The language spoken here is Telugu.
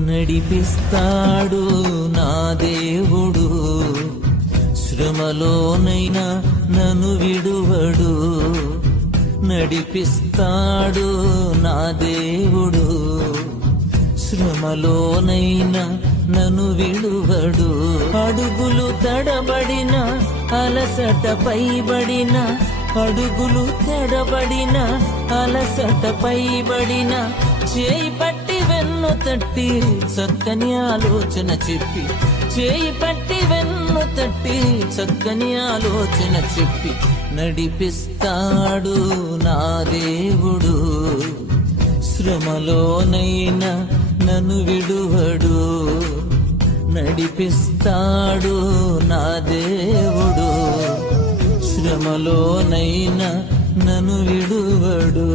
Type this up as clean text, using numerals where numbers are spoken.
నడిపిస్తాడు నా దేవుడు, శ్రమలోనైనా నన్ను విడువడు. నడిపిస్తాడు నా దేవుడు, శ్రమలోనైనా నన్ను విడువడు. అడుగులు తడబడిన అలసట పైబడిన, అడుగులు తడబడిన అలసట పైబడిన, చేయి పట్టి వెన్ను తట్టి చక్కని ఆలోచన చెప్పి, చేయి పట్టి వెన్ను తట్టి చక్కని ఆలోచన చెప్పి నడిపిస్తాడు నా దేవుడు, శ్రమలోనైనా నన్ను విడువడు. నడిపిస్తాడు నా దేవుడు, శ్రమలోనైనా నన్ను విడువడు.